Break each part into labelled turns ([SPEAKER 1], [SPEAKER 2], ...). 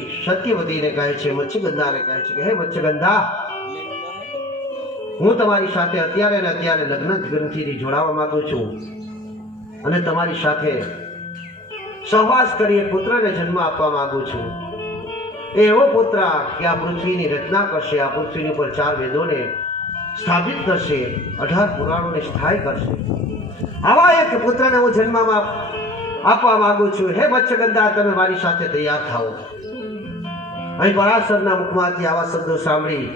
[SPEAKER 1] સત્યવતીને કહે છે, મચ્છગંધાને કહે છે કે, હે મચ્છગંધા, હું તમારી સાથે અત્યારે ને અત્યારે લગ્ન ગ્રંથિથી જોડાવા માંગુ છું. અને તમારી સાથે સહવાસ કરી પુત્રને જન્મ આપવા માંગુ છું. એ એવો પુત્ર કે આ પૃથ્વીની રચના કરશે, આ પૃથ્વીની ઉપર ચાર વેદોને સ્થાપિત કરશે, અઢાર પુરાણોને સ્થાયી કરશે. આવા એક પુત્રને હું જન્મમાં આપવા માંગુ છું. હે મચ્છગંધા, તમે મારી સાથે તૈયાર થાઓ. અહીં બળાસરના મુખમાંથી આવા શબ્દો સાંભળી.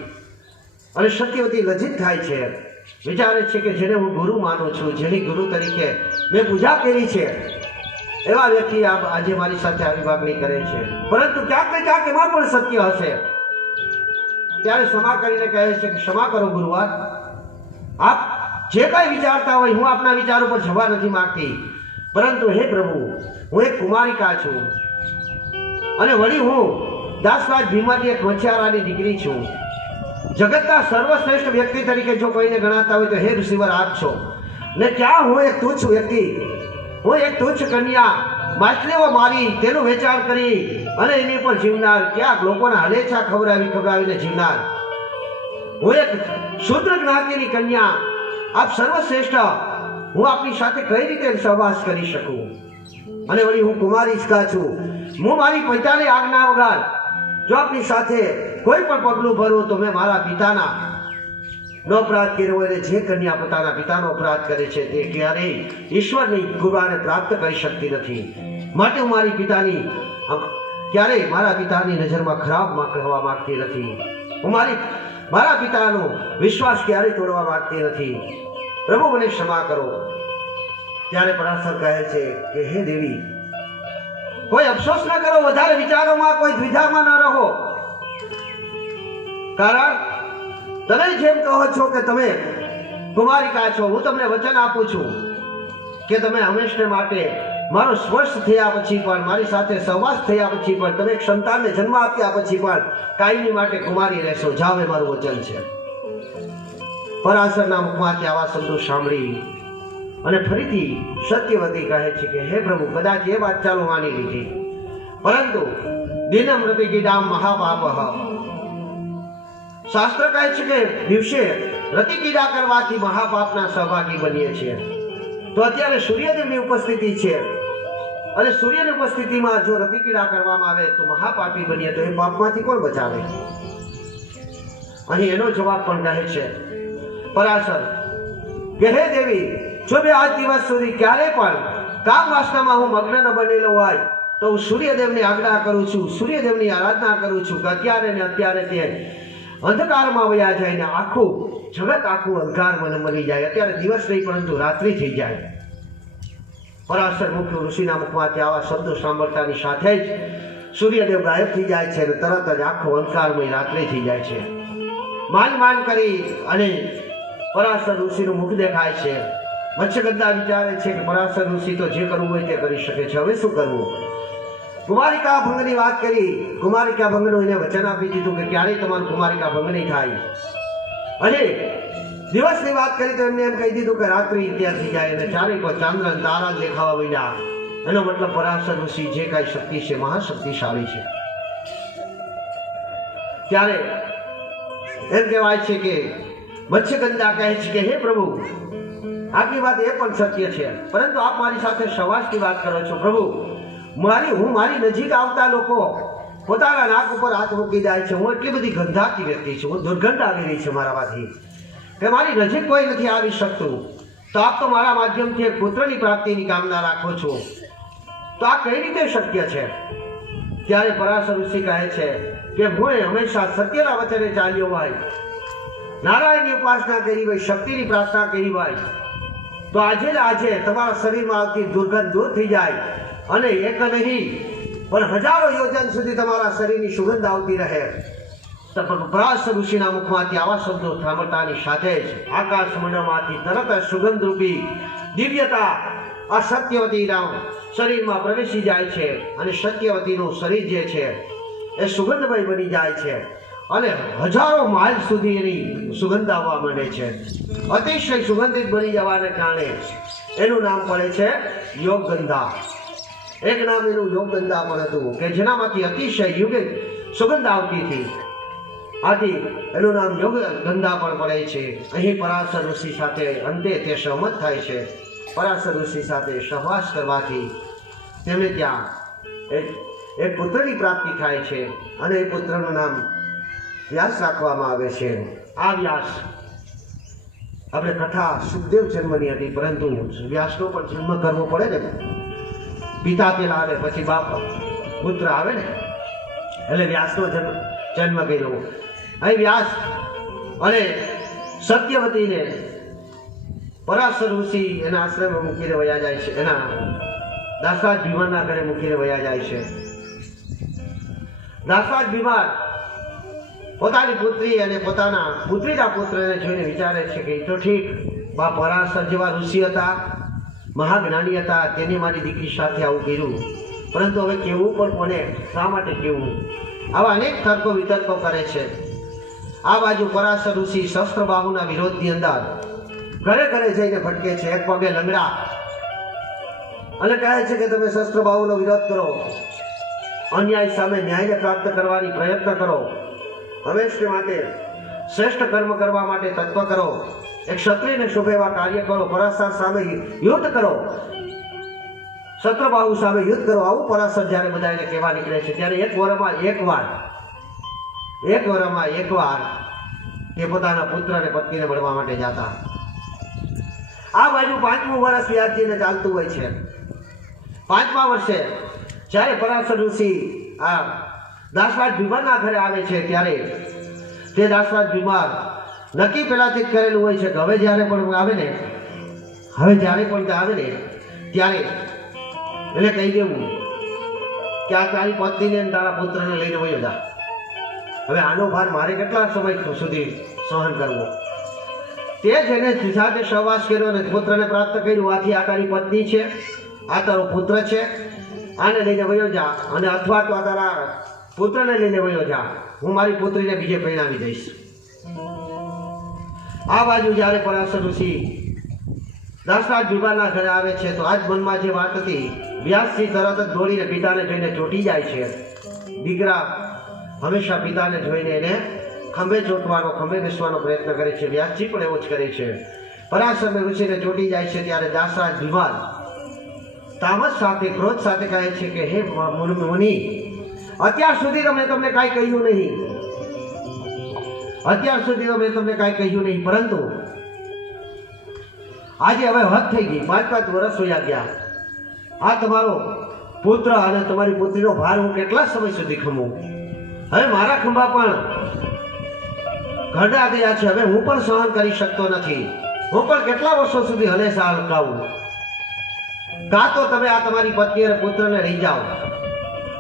[SPEAKER 1] અને સત્યવતી લજિત થાય છે. વિચારે છે કે જેને હું ગુરુ માનું છું, જેની ગુરુ તરીકે મેં પૂજા કરી છે, એવા વ્યક્તિ આજે મારી સાથે આવી માગણી કરે છે. પરંતુ ક્યાંક ને ક્યાંક એમાં પણ સત્ય હશે. ત્યારે ક્ષમા કરીને કહે છે કે ક્ષમા કરો ગુરુવાર. આપ જે કાંઈ વિચારતા હોય, હું આપના વિચારો પર જવા નથી માંગતી. પરંતુ હે પ્રભુ, હું એક કુમારિકા છું. અને વળી હું દાસરાજ ભીમાની એક મચ્છારાની દીકરી છું. જગતના સર્વશ્રેષ્ઠ વ્યક્તિ તરીકે જો કોઈને ગણાતા હોય તો હે ઋષિવર, આપ છો. ને ક્યાં હું એક તુચ્છ વ્યક્તિ? હું એક તુચ્છ કન્યા. માછલીઓ મારી, તેનું વેચાણ કરી અને એની પર જીવનાર. ક્યાંક લોકોને હલેછા ખવડાવી ખવડાવીને જીવનાર. હું એક શુદ્ર જ્ઞાતિની કન્યા. આપ સર્વશ્રેષ્ઠ. હું આપની સાથે કઈ રીતે સહવાસ કરી શકું? અને વળી હું કુમારીસ્કા છું. હું મારી પિતાની આજ્ઞા વગર જો આપની સાથે કોઈ પણ પગલું ભરવું તો મેં મારા પિતાના નો અપરાધ કર્યો હોય જે કન્યા પોતાના પિતાનો અપરાધ કરે છે તે ક્યારેય ઈશ્વરની કૃપાને પ્રાપ્ત કરી શકતી નથી. માટે હું મારી પિતાની ક્યારેય મારા પિતાની નજરમાં ખરાબમાં કરવા માંગતી નથી. હું મારી, મારા પિતાનો વિશ્વાસ ક્યારેય તોડવા માંગતી નથી. પ્રભુ મને ક્ષમા કરો. ત્યારે પરાશર કહે છે કે, હે દેવી કોઈ અફસોસ ન કરો, વધારે વિચારોમાં કોઈ દ્વિધામાં ન રહો. કારણ, તમે જેમ કહો છો કે તમે કુમારિકા છો, હું તમને વચન આપું છું કે તમે હંમેશને માટે મારો સ્પર્શ થયા પછી પણ, મારી સાથે સહવાસ થયા પછી પણ, તમે સંતાનને જન્મ આપ્યા પછી પણ કાયમી માટે કુમારી રહેશો. જાવ મારું વચન છે. પરાશરના મુખમાંથી આવા શબ્દો સાંભળી. અને ફરીથી સત્યવતી કહે છે કે, હે પ્રભુ, કદાચ એ વાત ચાલુ માની લીધી. પરંતુ દિનમ રતિ ગીડામ મહાપાપ. શાસ્ત્ર કહે છે કે, દિવસે રતિ કીડા કરવાથી મહાપાપના સહભાગી બનીએ છીએ. તો અત્યારે સૂર્યદેવની ઉપસ્થિતિ છે. અને સૂર્યની ઉપસ્થિતિમાં જો રતિ કીડા કરવામાં આવે તો મહાપાપી બનીએ તો એ પાપમાંથી કોણ બચાવે? અહીં એનો જવાબ પણ કહે છે. પરાશર, કે હે દેવી જો બે આજ દિવસ સુધી ક્યારે પણ કામ વાસનામાં હું મગ્ન બનેલો હોય, તો હું સૂર્યદેવની આજ્ઞા કરું છું, સૂર્યદેવની આરાધના કરું છું કે અત્યારે ને અત્યારે તે અંધકારમાં વયા જાય ને આખું જગત આખું અંધકારમાં મરી જાય. અત્યારે દિવસ નહીં, પરંતુ રાત્રિ થઈ જાય. પરાશર મુખ્ય ઋષિના મુખમાંથી આવા શબ્દો સાંભળતાની સાથે જ સૂર્યદેવ ગાયબ થઈ જાય છે અને તરત જ આખો અંધકારમય રાત્રે થઈ જાય છે. માન માન કરી અને પરાશર ઋષિનું મુખ દેખાય છે. મત્સ્યગંધા વિચારે છે કે મરાસર ઋષિ તો જે કરવું હોય તે કરી શકે છે. હવે શું કરવું? કુમારિકા ભંગની વાત કરી. કુમારિકા ભંગનું એને વચન આપી દીધું કે ક્યારેય તમારું કુમારિકા ભંગ નહીં થાય. અને દિવસની વાત કરી તો એમને એમ કહી દીધું કે રાત્રિ ત્યાં થઈ જાય અને ચારે કોઈ ચાંદ્ર તારા દેખાવા માંડ્યા. એનો મતલબ પરાશર ઋષિ જે કાંઈ શક્તિ છે, મહાશક્તિશાળી છે. ત્યારે એમ કહેવાય છે કે મત્સ્યગંધા કહે છે કે, હે પ્રભુ આટલી વાત એ પણ સત્ય છે. પરંતુ આપ મારી સાથે સવાસની વાત કરો છો, પ્રભુ. મારી, હું મારી નજીક આવતા લોકો પોતાના નાક ઉપર હાથ મૂકી જાય છે. હું એટલી બધી ગંધાતી વ્યક્તિ છું. હું દુર્ગંધ આવી રહી છે મારામાંથી. કે મારી નજીક કોઈ નથી આવી શકતું. તો આપ તો મારા માધ્યમથી એક પુત્રની પ્રાપ્તિની કામના રાખો છો. તો આ કઈ રીતે શક્ય છે? ત્યારે પરાશર ઋષિ કહે છે કે હું હંમેશા સત્યના વચને ચાલ્યો હોય. નારાયણની ઉપાસના કરી હોય, શક્તિની પ્રાર્થના કરી હોય. તો આજે ને આજે તમારા શરીરમાં આવતી દુર્ગંધ દૂર થઈ જાય. અને એક નહીં, પણ હજારો યોજન સુધી તમારા શરીરની સુગંધ આવતી રહે. તો પરાશર ઋષિના મુખમાંથી આવા શબ્દો સાંભળતાની સાથે જ આકાશ મંડળમાંથી તરત જ સુગંધ રૂપી દિવ્યતા આ સત્યવતીના શરીરમાં પ્રવેશી જાય છે. અને સત્યવતીનું શરીર જે છે, એ સુગંધમય બની જાય છે. અને હજારો માઇલ સુધી એની સુગંધ આવવા માંડે છે. અતિશય સુગંધિત બની જવાને કારણે એનું નામ પડે છે યોગગંધા. એક નામ એનું યોગગંધા પણ હતું કે જેનામાંથી અતિશય યુગે સુગંધ આવતી હતી. આથી એનું નામ યોગ ગંધા પણ પડે છે. અહીં પરાશર ઋષિ સાથે અંતે તે સહમત થાય છે. પરાશર ઋષિ સાથે સહવાસ કરવાથી તેમને ત્યાં એક પુત્રની પ્રાપ્તિ થાય છે અને એ પુત્રનું નામ વ્યાસ રાખવામાં આવે છે. આ વ્યાસ આપણે કથા સુખદેવ જન્મની હતી પરંતુ વ્યાસનો પણ જન્મ કરવો પડે ને. પિતા પેલા આવે પછી બાપ પુત્ર આવે ને. એટલે વ્યાસનો જન્મ જન્મ કર્યો. અહીં વ્યાસ અને સત્યવતીને પરાશર ઋષિ એના આશ્રમમાં મૂકીને વયા જાય છે. એના દાસરાજ ભીમાના ઘરે મૂકીને વયા જાય છે. દાસરાજ ભીમાર પોતાની પુત્રી અને પોતાના પુત્રીના પુત્રને જોઈને વિચારે છે કે તો ઠીક. બા પરાશર જેવા ઋષિ હતા, મહાજ્ઞાની હતા, તેની મારી દીકરી સાથે આવું કર્યું. પરંતુ હવે કેવું પણ કોને, શા માટે કેવું? આવા અનેક તર્કો વિતર્કો કરે છે. આ બાજુ પરાશર ઋષિ શસ્ત્રબાહુના વિરોધની અંદર ઘરે ઘરે જઈને ભટકે છે, એક પગે લંગડા. અને કહે છે કે તમે શસ્ત્રબાહુનો વિરોધ કરો. અન્યાય સામે ન્યાયને પ્રાપ્ત કરવાની પ્રયત્ન કરો. હંમેશને માટે શ્રેષ્ઠ કર્મ કરવા માટે તત્વ કરો. એક ક્ષત્રિયને શુભ એવા કાર્ય કરો પરાસર સામે યુદ્ધ કરો. શત્રુબાહુ સામે યુદ્ધ કરો. આવું પરાશર જ્યારે બધા એને કહેવા નીકળે છે, ત્યારે એક વરમાં એક વાર, એક વરમાં એક વાર એ પોતાના પુત્ર અને પત્નીને મળવા માટે જતા. આ બાજુ પાંચમું વર્ષ વ્યાસજીને ચાલતું હોય છે. પાંચમા વર્ષે જ્યારે પરાશર ઋષિ આ દાસરાજ ભીમાના ઘરે આવે છે ત્યારે તે દાસવાદ ભીમાર નક્કી પેલાથી જ કરેલું હોય છે કે હવે જ્યારે પણ આવે ને, હવે જ્યારે પણ આવે ને, ત્યારે એને કહી દેવું કે આ તારી પત્નીને તારા પુત્રને લઈને વયો જા. હવે આનો ભાર મારે કેટલા સમય સુધી સહન કરવો? તે જેને સાથે સહવાસ કર્યો અને પુત્રને પ્રાપ્ત કર્યું. આથી આ તારી પત્ની છે, આ તારો પુત્ર છે, આને લઈને વયો જા અને અથવા તો આ તારા પુત્રને લઈને વયો જા. હું મારી પુત્રીને બીજે પરિણામી દઈશ. આ બાજુ જ્યારે પરાશર ઋષિ દાસરાજ જુબાના ઘરે આવે છે, તો આજ મનમાં જે વાત હતી વ્યાસથી તરત જ દોડીને પિતાને જોઈને ચોંટી જાય છે. દીકરા હંમેશા પિતાને જોઈને એને ખંભે ચોંટવાનો, ખંભે બેસવાનો પ્રયત્ન કરે છે. વ્યાસજી પણ એવો જ કરે છે. પરાશરને ઋષિને ચોંટી જાય છે ત્યારે દાસરાજ વિવાદ તામસ સાથે, ક્રોધ સાથે કહે છે કે, હે મુનિ અત્યાર સુધી તો મેં તમને કાંઈ કહ્યું નહીં. અત્યાર સુધી તો મેં તમને કાંઈ કહ્યું નહીં, પરંતુ આજે હવે હદ થઈ ગઈ. પાંચ પાંચ વર્ષ વયા ગયા. આ તમારો પુત્ર અને તમારી પુત્રીનો ભાર હું કેટલા સમય સુધી ખમું? હવે મારા ખંભા પણ ઘરડા ગયા છે. હવે હું પણ સહન કરી શકતો નથી. હું પણ કેટલા વર્ષો સુધી હલેસા હલકાવું કાં તો તમે આ તમારી પત્ની અને પુત્રને લઈ જાઓ.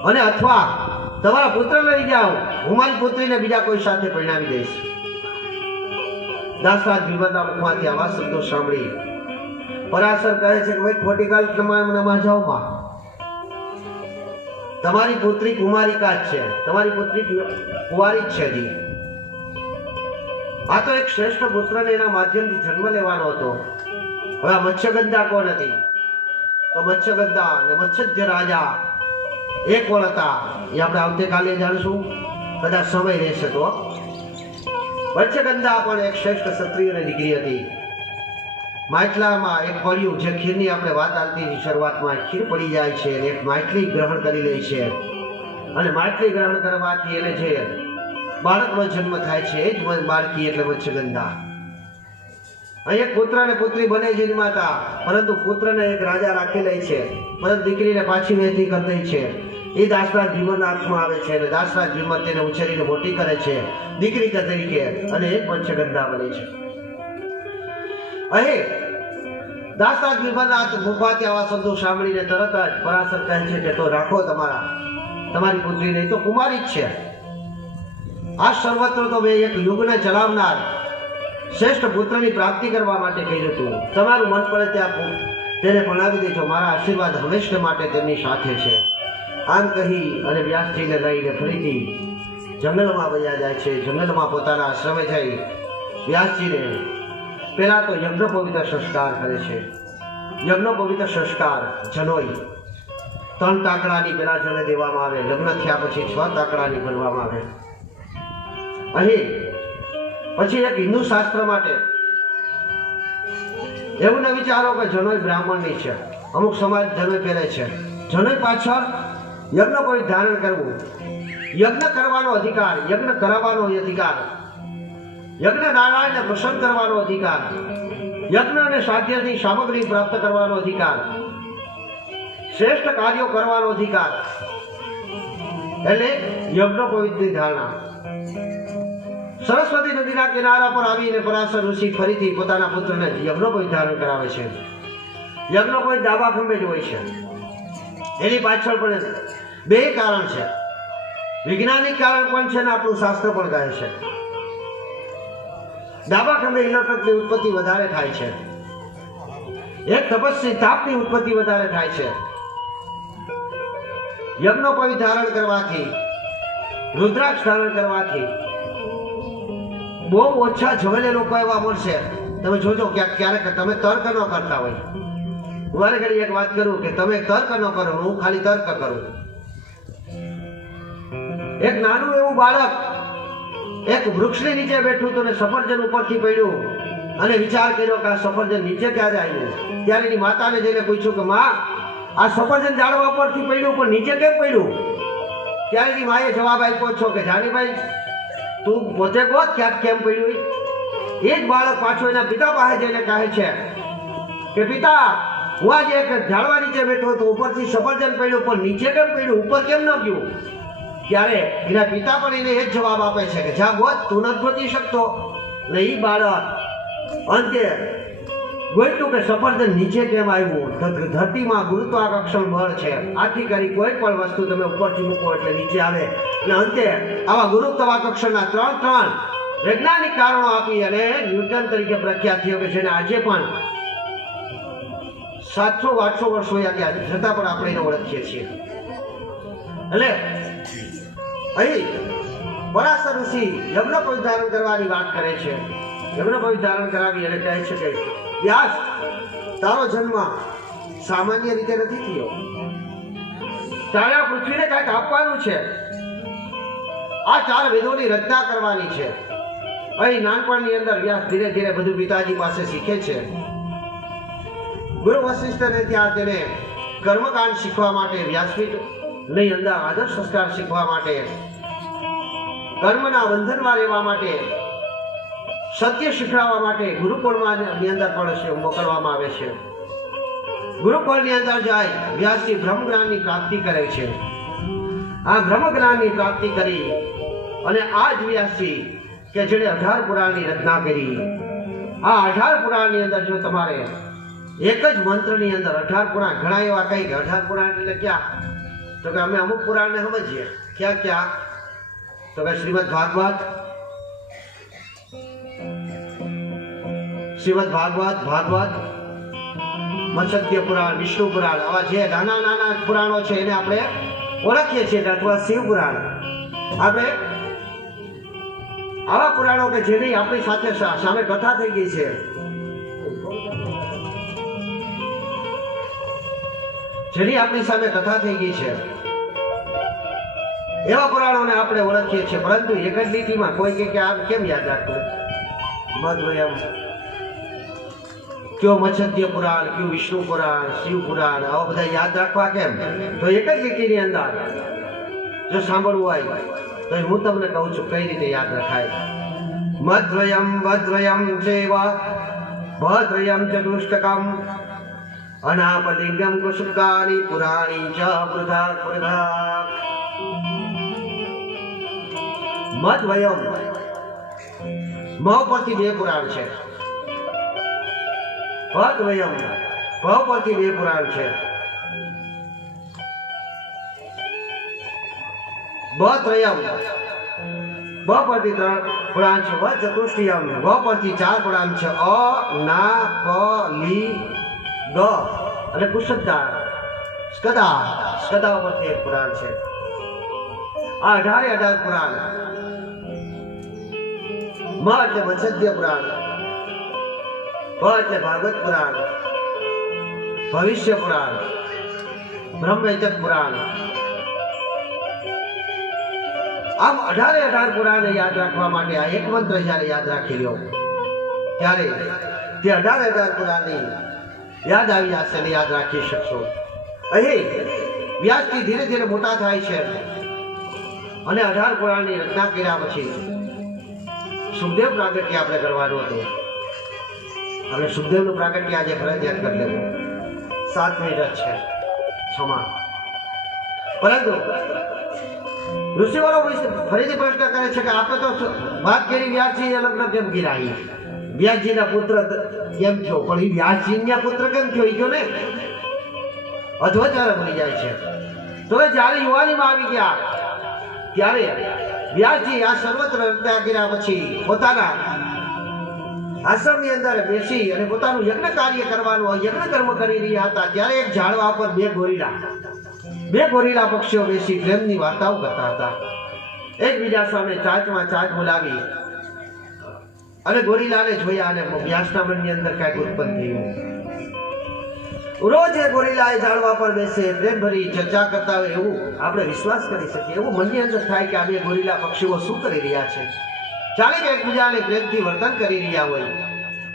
[SPEAKER 1] અને અથવા તમારા પુત્રને લઈ જાઓ. હું મારી પુત્રીને બીજા કોઈ સાથે પરિણામી દઈશ. દાસરાજ વિવાદના મુખમાંથી આવા શબ્દો સાંભળી. પરાશર કહે છે કે ભાઈ ખોટી ગાલ તમારા જાઓ માં. તમારી પુત્રી કુમારિકા જ છે. તમારી પુત્રી કુવારી જ છે હજી આ તો એક શ્રેષ્ઠ પુત્રને એના માધ્યમથી જન્મ લેવાનો હતો. હવે મત્સ્યગંધા કોણ હતી? તો મત્સ્યગંધા અને મત્સ્ય રાજા એક વળ હતા એ આપણે આવતીકાલે જાણીશું. કદાચ સમય રહેશે તો. વચ્ચગંધા પણ એક શ્રેષ્ઠ ક્ષત્રિયની દીકરી હતી. માટલામાં એક પડ્યું જે ખીરની આપણે વાત આવતી શરૂઆતમાં ખીર પડી જાય છે અને એક માટલી ગ્રહણ કરી લે છે. અને માટલી ગ્રહણ કરવાથી એને જે બાળકનો જન્મ થાય છે, એ જ બાળકી એટલે મત્સ્યગંધા અહીં એક પુત્ર અને પુત્રી બને જન્માતા પરંતુ પુત્રને એક રાજા રાખી લે છે. પરંતુ દીકરીને પાછી વહેતી કરી દે છે. એ દાસરાજ જીવન હાથમાં આવે છે અને દાસરાજ જીવન તેને ઉછેરીને મોટી કરે છે. દીકરી તરીકે અને એક પંચગંધા બને છે. અહીં દાસરાજ ભીમના હાથ આવા શબ્દો સાંભળીને તરત જ પરાશર કહે છે કે તો રાખો તમારા. તમારી પુત્રી નહીં તો કુમારી જ છે. આ સર્વત્ર તો મેં એક યુગને ચલાવનાર શ્રેષ્ઠ પુત્રની પ્રાપ્તિ કરવા માટે કહ્યું હતું તમારું મન પડે ત્યાં પુ- તેને ભણાવી દેજો. મારા આશીર્વાદ હંમેશા માટે તેમની સાથે છે. આમ કહી અને વ્યાસજીને લઈને ફરીથી જંગલમાં વયા જાય છે. જંગલમાં પોતાના આશ્રમે જઈ વ્યાસજીને પહેલાં તો યજ્ઞ પવિત્ર સંસ્કાર કરે છે. યજ્ઞ પવિત્ર સંસ્કાર જનોઈ. ત્રણ તાકડાની પેલા જણે દેવામાં આવે. લગ્ન થયા પછી છ તાકડાની ભરવામાં આવે. અહીં પછી એક હિન્દુ શાસ્ત્ર માટે એવું ન વિચારો કે જનોય બ્રાહ્મણની છે. અમુક સમાજ જનોય પહેરે છે. જનોય પાછળ યજ્ઞ કોઈ ધારણ કરવું. યજ્ઞ કરવાનો અધિકાર, યજ્ઞ કરાવવાનો અધિકાર. યજ્ઞ નારાયણને પ્રસન્ન કરવાનો અધિકાર. યજ્ઞ અને સાધ્યની સામગ્રી પ્રાપ્ત કરવાનો અધિકાર. શ્રેષ્ઠ કાર્યો કરવાનો અધિકાર. એટલે યજ્ઞોપવિતની ધારણા. સરસ્વતી નદીના કિનારા પર આવીને પરાશર ઋષિ ફરીથી પોતાના પુત્રને યજ્ઞોપવિત ધારણ કરાવે છે. યજ્ઞોપવિત ડાબા ખંભે જ હોય છે. એની પાછળ પણ બે કારણ છે. વૈજ્ઞાનિક કારણ પણ છે ને આપણું શાસ્ત્ર પણ કહે છે. ડાબા ખંભે ઇલેક્ટ્રિકની ઉત્પત્તિ વધારે થાય છે. એક તપસ્વી તાપની ઉત્પત્તિ વધારે થાય છે. યજ્ઞોપવિત ધારણ કરવાથી, રુદ્રાક્ષ ધારણ કરવાથી બહુ ઓછા જવેલે લોકો એવા મળશે. તમે જોજો ક્યાંક ક્યારેક તમે તર્ક ન કરતા હોય. હું મારે ઘડી એક વાત કરું કે તમે તર્ક ન કરો, હું ખાલી તર્ક કરું. એક નાનું એવું બાળક એક વૃક્ષની નીચે બેઠું તો સફરજન ઉપરથી પડ્યું અને વિચાર કર્યો કે આ સફરજન નીચે ક્યારે આવ્યું? ત્યારે એની માતાને જઈને પૂછ્યું કે, માં, આ સફરજન ઝાડવા પરથી પડ્યું, પણ નીચે કેમ પડ્યું? ત્યારે એની માએ જવાબ આપ્યો છો કે, જાનીભાઈ તું પોતે કહો, ક્યાંક કેમ પડ્યું એ જ બાળક પાછો એના પિતા પાસે જઈને કહે છે કે, પિતા, હું આજે એક ઝાડવા નીચે બેઠો હતો, ઉપરથી સફરજન પડ્યું, પણ નીચે કેમ પડ્યું? ઉપર કેમ ન ગયું? ત્યારે એના પિતા પણ એને એ જ જવાબ આપે છે કે, જા ગોત, તું નથી શકતો. ને એ બાળક અંતે ગોઈતું કે સફરજન નીચે કેમ આવ્યું? ધરતીમાં ગુરુત્વાકર્ષણ બળ છે. આથી કરી કોઈ પણ વસ્તુ તમે ઉપરથી મૂકો એટલે નીચે આવે. અને અંતે આવા ગુરુત્વાકર્ષણના ત્રણ ત્રણ વૈજ્ઞાનિક કારણો આપી અને ન્યૂટન તરીકે પ્રખ્યાત થયો કે જેને આજે પણ સાતસો આઠસો વર્ષ ગયા છતાં પણ આપણે એને ઓળખીએ છીએ. એટલે અહીં પરાશર ઋષિ યજ્ઞ ધારણ કરવાની વાત કરે છે. યજ્ઞ કોઈ ધારણ કરાવી અને કહે છે કે, વ્યાસ, તારો જન્મ સામાન્ય રીતે નથી થયો. તારે પૃથ્વીને કાંઈક આપવાનું છે. આ ચાર વેદોની રચના કરવાની છે. અહીં નાનપણની અંદર વ્યાસ ધીરે ધીરે બધું પિતાજી પાસે શીખે છે. ગુરુ વશિષ્ઠને ત્યાં તેને કર્મકાંડ શીખવા માટે, વ્યાસપીઠની અંદર આદર્શ સંસ્કાર શીખવા માટે, કર્મના બંધનમાં રહેવા માટે સત્ય શીખવાડવા માટે ગુરુકુળમાં ની અંદર પણ મોકલવામાં આવે છે. ગુરુકુળની અંદર જાય વ્યાસજી બ્રહ્મજ્ઞાનની પ્રાપ્તિ કરે છે. આ બ્રહ્મજ્ઞાનની પ્રાપ્તિ કરી અને આ જ વ્યાસજી કે જેણે અઢાર પુરાણની રચના કરી. આ અઢાર પુરાણની અંદર જો તમારે એક જ મંત્રની અંદર અઢાર પુરાણ, ઘણા એવા કઈ કે અઢાર પુરાણ એટલે ક્યાં? તો કે અમે અમુક પુરાણને સમજીએ. ક્યાં ક્યાં? તો કે શ્રીમદ ભાગવત શ્રીમદ ભાગવત ભાગવત. મત્સ્ય પુરાણ, વિષ્ણુ પુરાણ, આવા જે નાના નાના પુરાણો છે એને આપણે ઓળખીએ છીએ અથવા શિવ પુરાણ. આપણે આવા પુરાણો કે જેની આપણી સાથે સામે કથા થઈ ગઈ છે. જેની આપણી સામે કથા થઈ ગઈ છે. એવા પુરાણોને આપણે ઓળખીએ છીએ, પરંતુ એક જ લીટીમાં કોઈ કે આ કેમ યાદ રાખવું? મધ્વ એમ. કયો મત્સ્ય પુરાણ કયું વિષ્ણુ પુરાણ શિવ પુરાણ આવા બધા યાદ રાખવા કેમ તો એક જ લીટીની અંદર જો સાંભળવું હોય તો હું તમને કહું છું કઈ રીતે યાદ રખાય મધ્વયમ વદ્વયમ ચેવ ભદ્રયમ ચતુષ્ટકમ અનાપલિંગમ કુશુકાની પુરાણી ચ વૃથા વૃથા મધ્વયમ મ પરથી બે પુરાણ છે ભદ્વયમ ભ પરથી બે પુરાણ છે. બત્રયમ બ પરથી ત્રણ પુરાણ છે. વ ચતુષ્ટિયમ વ પરથી ચાર પુરાણ છે. અ, ના ક લી, ગ. અને કુશદ્ધા સ્કદા. સ્કદા પરથી એક પુરાણ છે. આ અઢારે અઢાર પુરાણ. મ એટલે મત્સ્ય પુરાણ. એટલે ભાગવત પુરાણ, ભવિષ્ય પુરાણ બ્રહ્મવેચક પુરાણ. આમ અઢારે અઢાર પુરાણને યાદ રાખવા માટે આ એક મંત્ર જ્યારે યાદ રાખી લ્યો, ત્યારે તે અઢારે અઢાર પુરાણની યાદ આવી જશે ને યાદ રાખી શકશો. અહીં, વ્યાસજી ધીરે ધીરે મોટા થાય છે. અને અઢાર પુરાણની રચના કર્યા પછી સુખદેવ પ્રાગટ્ય આપણે કરવાનું હતું. આપણે સુખદેવનું પ્રાગટ્ય આજે ફરજિયાત કરી લેવું સાત મિનિટ જ છે. છમા પરંતુ ઋષિવાળો ફરીથી પ્રશ્ન કરે છે કે આપણે તો વાત કરી વ્યાસજી લગ્ન કેમ કર્યા વ્યાસજીના પુત્ર કેમ થયો? પણ એ વ્યાસજીના પુત્ર કેમ થયો? એ જો ને. અધ્વચાર બની જાય છે. તો એ જ્યારે યુવાનીમાં આવી ગયા, ત્યારે વ્યાસજી આ સર્વત્ર રચના કર્યા પછી પોતાના આશ્રમની અંદર બેસી અને પોતાનું યજ્ઞ કાર્ય કરવાનું યજ્ઞ કર્મ કરી રહ્યા હતા, ત્યારે એક ઝાડવા પર બે ગોરીલા બે ગોરીલા પક્ષીઓ બેસી પ્રેમની વાર્તાઓ કરતા હતા. એકબીજા સામે ચાંચમાં ચાંચ બોલાવી અને ગોરીલાને જોયા અને વ્યાસના મનની અંદર કાંઈક ઉત્પન્ન થયું. રોજ એ ગોરીલા એ ઝાડવા પર બેસે પ્રેમ ભરી ચર્ચા કરતા હોય એવું આપણે વિશ્વાસ કરી શકીએ. એવું મનની અંદર થાય કે આ બે ગોરીલા પક્ષીઓ શું કરી રહ્યા છે. જાણે કે એકબીજાને પ્રેમથી વર્તન કરી રહ્યા હોય.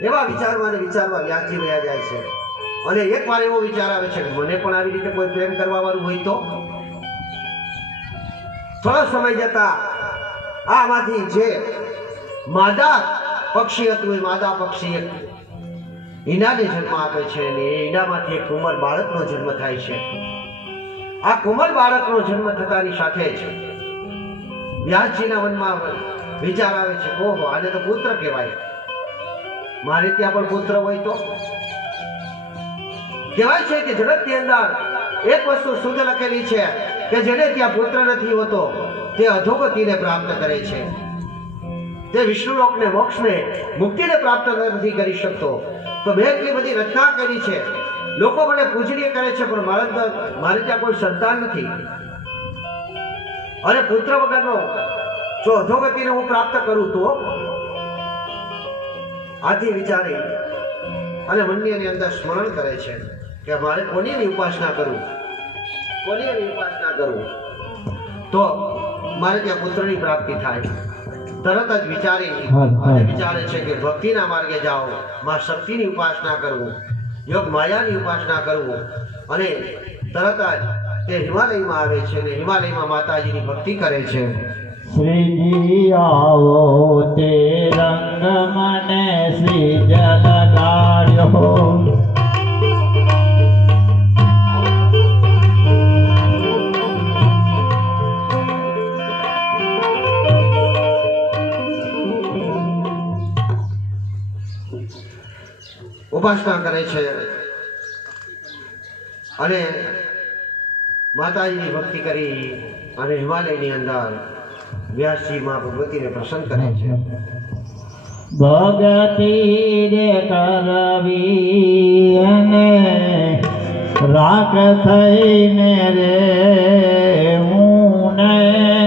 [SPEAKER 1] એવા વિચારમાં અને વિચારમાં વ્યાસજી રહ્યા જાય છે. અને એક વાર એવો વિચાર આવે છે કે મને પણ આવી રીતે કોઈ પ્રેમ કરવા વાળું હોય તો? થોડો સમય જતા આમાંથી જે માદા પક્ષી હતું, એ માદા પક્ષી એક ઈનાને જન્મ આપે છે અને એ ઈનામાંથી એક કોમલ બાળકનો જન્મ થાય છે. આ કોમલ બાળકનો જન્મ થતાની સાથે જ વ્યાસજીના મનમાં વિચાર આવે છે, ઓહો આને તો પુત્ર કહેવાય. મારે ત્યાં પણ પુત્ર હોય તો? કહેવાય છે કે જગતની અંદર એક વસ્તુ શુદ્ધ લખેલી છે કે જેને ત્યાં પુત્ર નથી હોતો, તે અધોગતિને પ્રાપ્ત કરે છે. તે વિષ્ણુ લોકને મોક્ષને, મુક્તિને પ્રાપ્ત નથી કરી શકતો. તો મેં એટલી બધી રચના કરી છે. લોકો મને પૂજનીય કરે છે, પણ મારા મારે ત્યાં કોઈ સંતાન નથી. અને પુત્ર વગરનો જો અધોગતિને હું પ્રાપ્ત કરું તો આથી વિચારી અને મનની અંદર સ્મરણ કરે છે કે મારે કોની ઉપાસના કરું? કોની ઉપાસના કરું? તો મારે ત્યાં પુત્રની પ્રાપ્તિ થાય. તરત જ વિચારી. વિચારે છે કે ભક્તિના માર્ગે જાઓ માં શક્તિની ઉપાસના કરવું યોગ માયાની ઉપાસના કરવું અને તરત જ તે હિમાલયમાં આવે છે અને હિમાલયમાં માતાજીની ભક્તિ કરે છે.
[SPEAKER 2] શ્રીજી આવો તે રંગ મને શ્રી જલ
[SPEAKER 1] ઉપાસના કરે છે. અને માતાજીની ભક્તિ કરી અને હિમાલયની અંદર વ્યાસજી માં ભગવતીને પ્રસન્ન કરે છે.
[SPEAKER 2] ભગતી રે કરવી અને રાખ થઈને રે, હું ને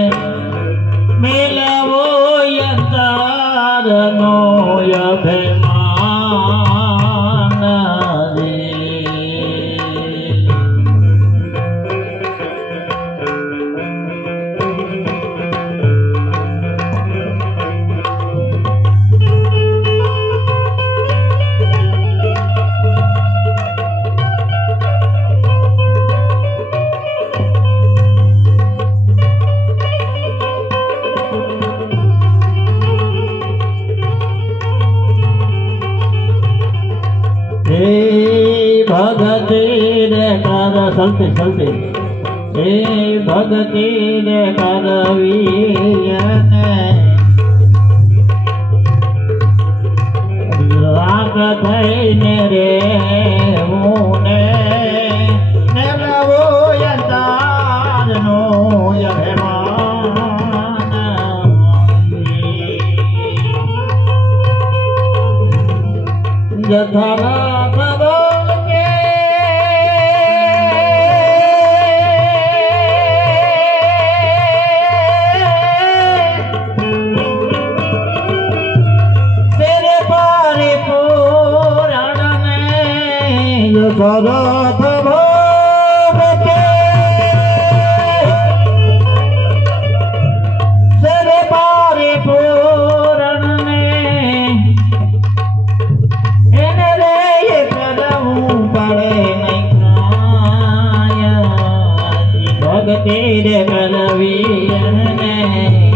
[SPEAKER 2] ને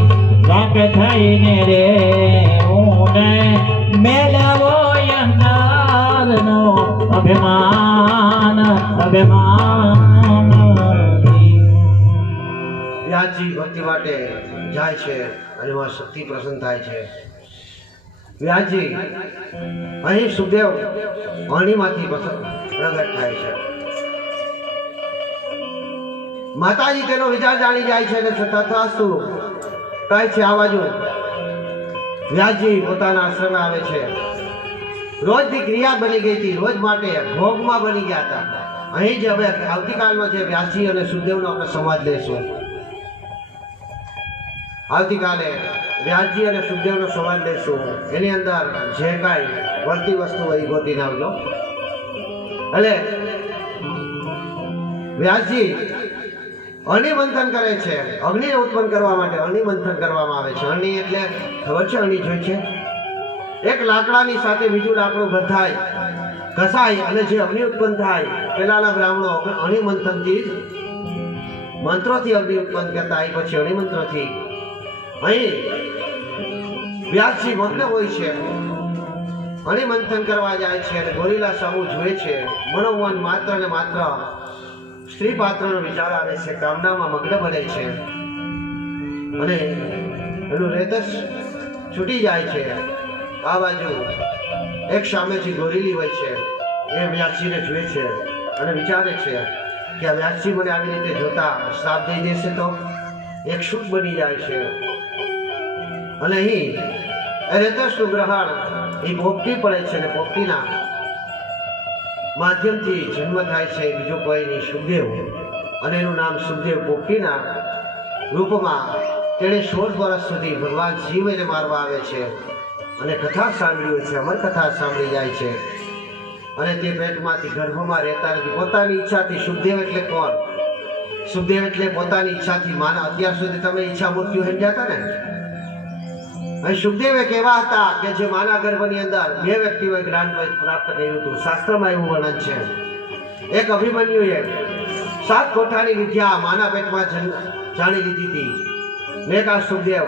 [SPEAKER 2] રાખ થઈને રે ને મેળવો અંધારનો અભિમાન અભિમાન.
[SPEAKER 1] વ્યાસજી ભક્તિ માટે જાય છે અને એમાં શક્તિ પ્રસન્ન થાય છે. વ્યાસજી અહીં સુખદેવ વાણીમાંથી પ્રગટ થાય છે. માતાજી તેનો વિચાર જાણી જાય છે અને તથાસ્તુ કહે છે, આ બાજુ વ્યાસજી પોતાના આશ્રમે આવે છે. રોજની ક્રિયા બની ગઈ હતી. રોજ માટે ભોગમાં બની ગયા હતા. અહીં જ હવે આવતીકાલનો જે વ્યાસજી અને સુદેવનો આપણે સંવાદ લઈશું આવતીકાલે વ્યાસજી અને સુખદેવનો સંવાદ લઈશું એની અંદર જે કાંઈ વળતી વસ્તુ એ ગોતીને આવજો. એટલે વ્યાસજી અણિ મંથન કરે છે. અગ્નિને ઉત્પન્ન કરવા માટે અણિ મંથન કરવામાં આવે છે. અણિ એટલે ખબર છે અણિ જોઈ છે, એક લાકડાની સાથે બીજું લાકડું બંધાય, ઘસાય અને જે અગ્નિ ઉત્પન્ન થાય, પેલાના બ્રાહ્મણો અણિમંથનથી મંત્રોથી અગ્નિ ઉત્પન્ન કરતા એ પછી અણિમંત્રથી અહીં વ્યાસજી મગ્ન હોય છે. અણિમંથન કરવા જાય છે અને ગોરીલા સામુ જુએ છે. મનોમન માત્ર ને માત્ર સ્ત્રી પાત્રનો વિચાર આવે છે, કામનામાં મગ્ન બને છે. અને એનું રેતસ છૂટી જાય છે. આ બાજુ એક સામેથી ગોરીલી હોય છે. એ વ્યાસજીને જુએ છે અને વિચારે છે કે આ વ્યાસજી મને આવી રીતે જોતા શ્રાપ દઈ દેશે તો? એક સુખ બની જાય છે. અને અહીં રેતસનું ગ્રહણ એ પોપટી પડે છે અને પોપટીના માધ્યમથી જન્મ થાય છે, બીજો કોઈ નહીં, સુખદેવ. અને એનું નામ સુખદેવ પોપટીના રૂપમાં તેણે સોળ વર્ષ સુધી ભગવાન શિવને મારવા આવે છે. અને કથા સાંભળી હોય છે, અમર કથા સાંભળી જાય છે. અને તે પેટમાંથી ગર્ભમાં રહેતા નથી. પોતાની ઈચ્છાથી સુખદેવ એટલે કોણ? સુખદેવ એટલે પોતાની ઈચ્છાથી માના. અત્યાર સુધી તમે ઈચ્છા મૂર્તિઓ સમજ્યા હતા ને? સુખદેવ એવા હતા કે જે માના ગર્ભની અંદર બે વ્યક્તિઓએ જ્ઞાન પ્રાપ્ત કર્યું હતું. શાસ્ત્રમાં એવું વર્ણન છે. એક અભિમન્યુએ સાત કોઠાની વિદ્યા માના પેટમાં જાણી લીધી હતી. ને સુખદેવ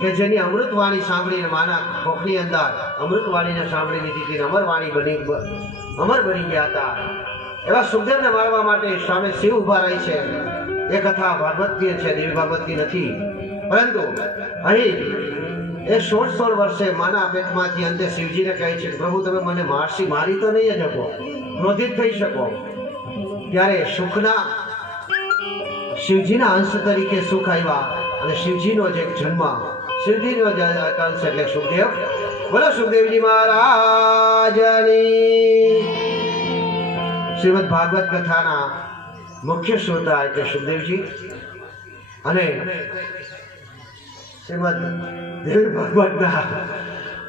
[SPEAKER 1] કે જેની અમૃતવાણી સાંભળીને માના કોખની અંદર અમૃતવાણીને સાંભળી લીધી હતી અમરવાણી બની અમર બની ગયા હતા. એવા સુખદેવને મારવા માટે સામે શિવ ઊભા રહી છે. એ કથા ભાગવતની છે, દેવી ભાગવતની નથી. પરંતુ અહીં એ સોળ સોળ વર્ષે માના પેટમાંથી અંતે શિવજીને કહે છે, પ્રભુ, તમે મને મારશી, મારી તો નહીં જ શકો. ક્રોધિત થઈ શકો. ત્યારે સુખના શિવજીના અંશ તરીકે સુખ આવ્યા અને શિવજીનો જે જન્મ, શિવજીનો જ અંશ એટલે સુખદેવ. બોલો સુખદેવજી મહારાજની. શ્રીમદ ભાગવત કથાના મુખ્ય શ્રોતા એટલે સુખદેવજી. અને શ્રીમદ દેવી ભાગવતના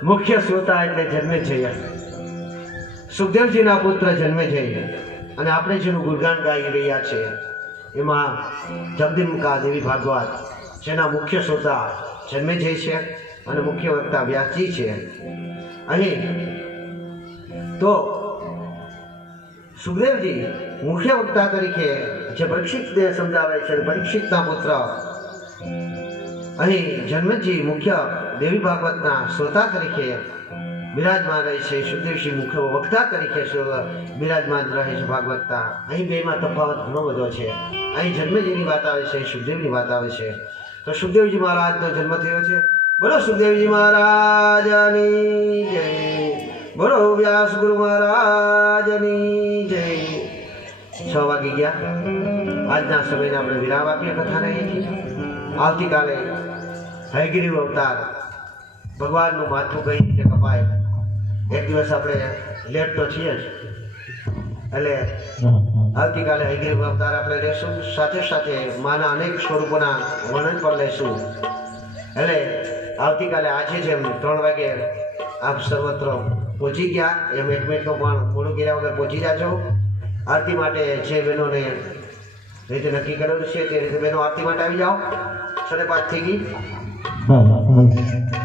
[SPEAKER 1] મુખ્ય શ્રોતા એટલે જન્મે જઈએ સુખદેવજીના પુત્ર જન્મે જઈએ અને આપણે જેનું ગુણગાન ગાઈ રહ્યા છે, એમાં જગદીમકા દેવી ભાગવત, જેના મુખ્ય શ્રોતા જન્મે છે અને મુખ્ય વક્તા વ્યાસજી છે. અહીં તો સુખદેવજી મુખ્ય વક્તા તરીકે જે પરીક્ષિતને સમજાવે છે પરીક્ષિતના પુત્ર અહીં જન્મજી મુખ્ય દેવી ભાગવતના શ્રોતા તરીકે બિરાજમાન રહે છે. સુખદેવસિંહ મુખ્ય વક્તા તરીકે બિરાજમાન રહે છે ભાગવતતા અહીં બેમાં તફાવત ઘણો બધો છે. અહીં જન્મજીની વાત આવે છે, સુખદેવની વાત આવે છે. તો સુખદેવજી મહારાજનો જન્મ થયો છે. બોલો સુખદેવજી મહારાજની જય. બોલો વ્યાસ ગુરુ મહારાજની જય. છ વાગી ગયા. આજના સમયને આપણે વિરામ આપીએ કથાને અહીંથી. આવતીકાલે હયગીરી અવતાર ભગવાનનું માથું કઈ રીતે કપાય. એક દિવસ આપણે લેટ તો છીએ જ. એટલે આવતીકાલે હયગીરી અવતાર આપણે લેશું. સાથે સાથે માના અનેક સ્વરૂપોના વર્ણન પણ લેશું. એટલે આવતીકાલે આજે જેમ ત્રણ વાગે આપ સર્વત્ર પહોંચી ગયા. એમ એક મિનિટનો પણ મોડું કર્યા વગર પહોંચી જાજો. આરતી માટે જે બહેનોને રીતે નક્કી કરેલું છે તે રીતે બહેનો આરતી માટે આવી જાઓ. સાડા પાંચ થઈ ગઈ. 嗯嗯。